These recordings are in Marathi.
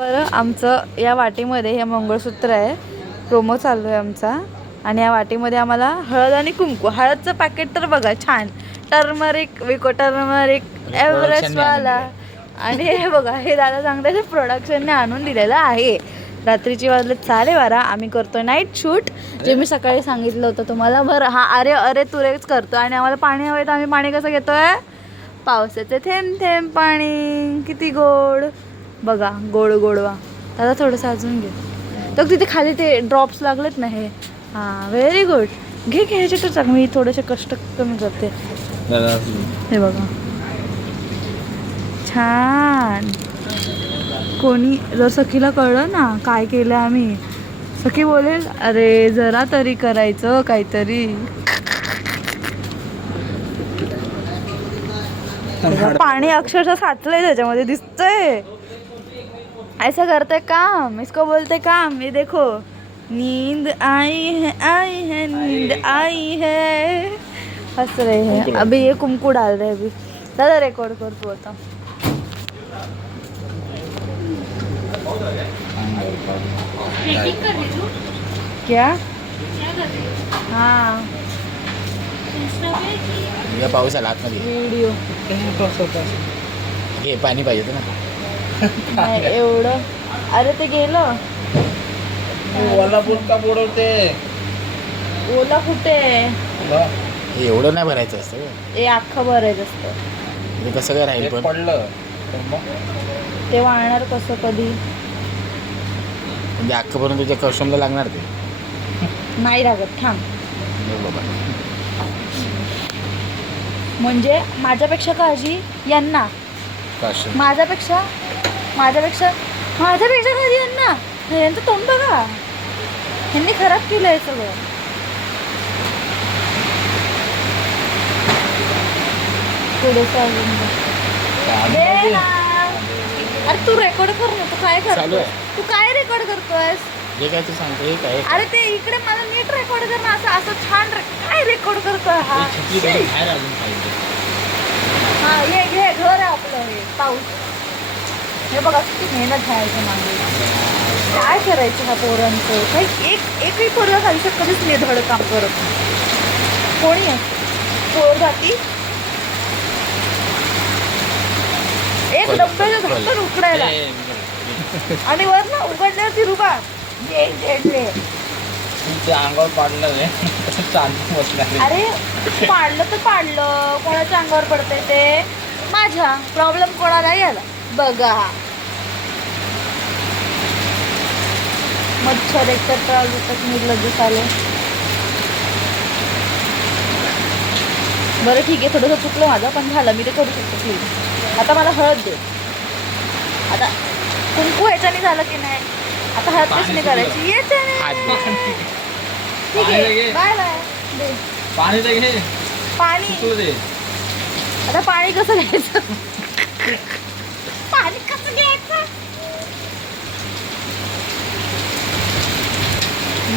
बरं आमचं या वाटीमध्ये हे मंगळसूत्र आहे. प्रोमो चालू आहे आमचा. आणि या वाटीमध्ये आम्हाला हळद आणि कुंकू. हळदचं पॅकेट तर बघा छान, टर्मरिक विको टर्मरिक एव्हरेस्टवाला. आणि हे बघा, हे दादा चांगल्या प्रोडक्शनने आणून दिलेलं आहे. रात्रीची वाजले 12:30. आम्ही करतोय नाईट शूट, जे मी सकाळी सांगितलं होतं तुम्हाला. बरं हा अरे अरे तुरेच करतो. आणि आम्हाला पाणी हवं, तर आम्ही पाणी कसं घेतोय? पावसाचे थेंब थेंब पाणी. किती गोड बघा, गोड गोडवा. दादा थोडंसं अजून घे. तर तिथे खाली ते ड्रॉप्स लागलेत ना, हे हां व्हेरी गुड. घे घ्यायचे तर चांग, मी थोडेसे कष्ट कमी करते. हे बघा छान. कोणी जर सखीला कळलं ना काय केलं आम्ही, सखी बोलेल अरे जरा तरी करायचं काहीतरी. पाणी अक्षरशः साचलंय त्याच्यामध्ये, दिसतंय. ऐसा करते काम, इसको बोलते काम. ये देखो, नींद आई है नींद आई है. हंस रहे हैं अभी, ये कुमकू डाल रहे अभी. दादा रेकॉर्ड कर तू आता. क्या हाँ पाऊस आला आतमध्ये. व्हिडिओ हे पाणी पाहिजे होतं ना. नाही एवढं. अरे ते गेलं. ओला बुटका बुडवते. ओला कुठे? हे एवढं नाही भरायचं असतं. हे अख्खं भरायचं असतं. ते कसं काय राहील पण पडलं ते वाळणार कसं कधी? म्हणजे अख्खं भरून तुझ्या कस्टमरला लागणार ते. नाही लागत, थांब. हो बाबा. म्हणजे माझ्यापेक्षा काळजी यांना. कस्टमर माझ्यापेक्षा काळजी यांना. यांचं तोंड बघा, यांनी खराब केलं आहे सगळं. थोडंसं अजून दे ना. अरे तू रेकॉर्ड कर ना. तू काय चालू करतोय? आहे. तू काय रेकॉर्ड करतोयस? जे काय तू सांगतो हे काय अरे ते इकडे मला नीट रेकॉर्ड कर ना. असं असं छान काय रेकॉर्ड करतोय हा? बाहेर अजून पाहिजे. हा ये घे, घर आहे आपलं हे. पाऊस हे बघा किती मेहनत घ्यायचं मागे. काय करायचं ह्या पोरांचं? काही एकही पोरं आयुष्यात कधीच निधड काम करत नाही. कोणी आहे पोर जाती? एक डब्याचं झाकण उकडायला आणि वर ना उघडल्यावरती रुबा झेडले. तुमच्या अंगावर पाडलं रे. चांदी बसल्या. अरे पाडलं तर पाडलं, कोणाच्या अंगावर पडतंय ते? माझ्या. प्रॉब्लेम कोणाला याला बघा. मच्छर एकतर त्रास देतात, निर्लज्ज आले. बरं ठीक आहे, थोडंसं चुकलं माझं, पण झालं, मी ते करू शकतो प्लीज. आता मला हळद दे. आता कुंकू ह्याच्याने झालं की नाही? आता हळद कशाने करायची? येते ठीक आहे. Bye bye. दे पाणी तर घे. पाणी. दे. आता पाणी कसं घ्यायचं? पाणी कसं घ्यायचं?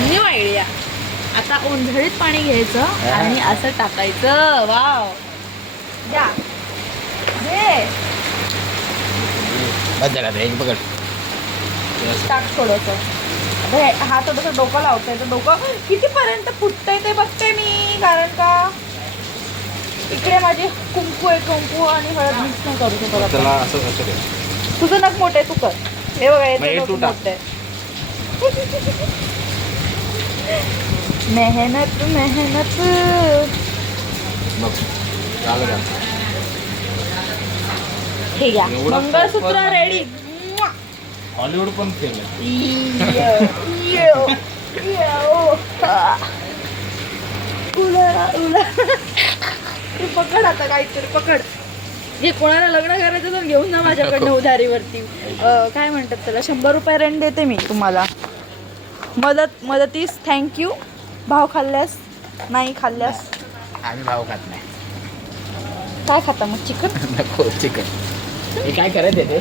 New idea. आता ओंधळीत पाणी घ्यायचं आणि असं टाकायचं. वाव, द्या दे. बस झाला एक पकड. टाक थोडंसं. आता हा थोडंसं डोकं लावतंय, तर डोकं कितीपर्यंत फुटतंय ते बघते मी. कारण का इकडे माझे कुंकू आहे, कुंकू आणि हळद मिक्स नाही करू शकत त्याला आपण. असं असं दे. तुझं नख मोठे, तू कर. हे बघा मग हे याचं तू नख टाक. मोठं आहे. मेहनत मेहनत. बघ झालं का? हे घ्या, एवढं मंगळसूत्र proper रेडी. हॉलिवूड पण फेमस. पकड आता काहीतरी पकड. हे कोणाला लग्न करायचं तर घेऊन जा माझ्याकडनं उधारीवरती. काय म्हणतात त्याला, 100 रुपये रेंट देते मी तुम्हाला. मदतीस थँक्यू. भाव खाल्ल्यास नाही खाल्ल्यास आम्ही भाव खात नाही. काय खाता मग? चिकन. नको चिकन. हे काय करायचं ते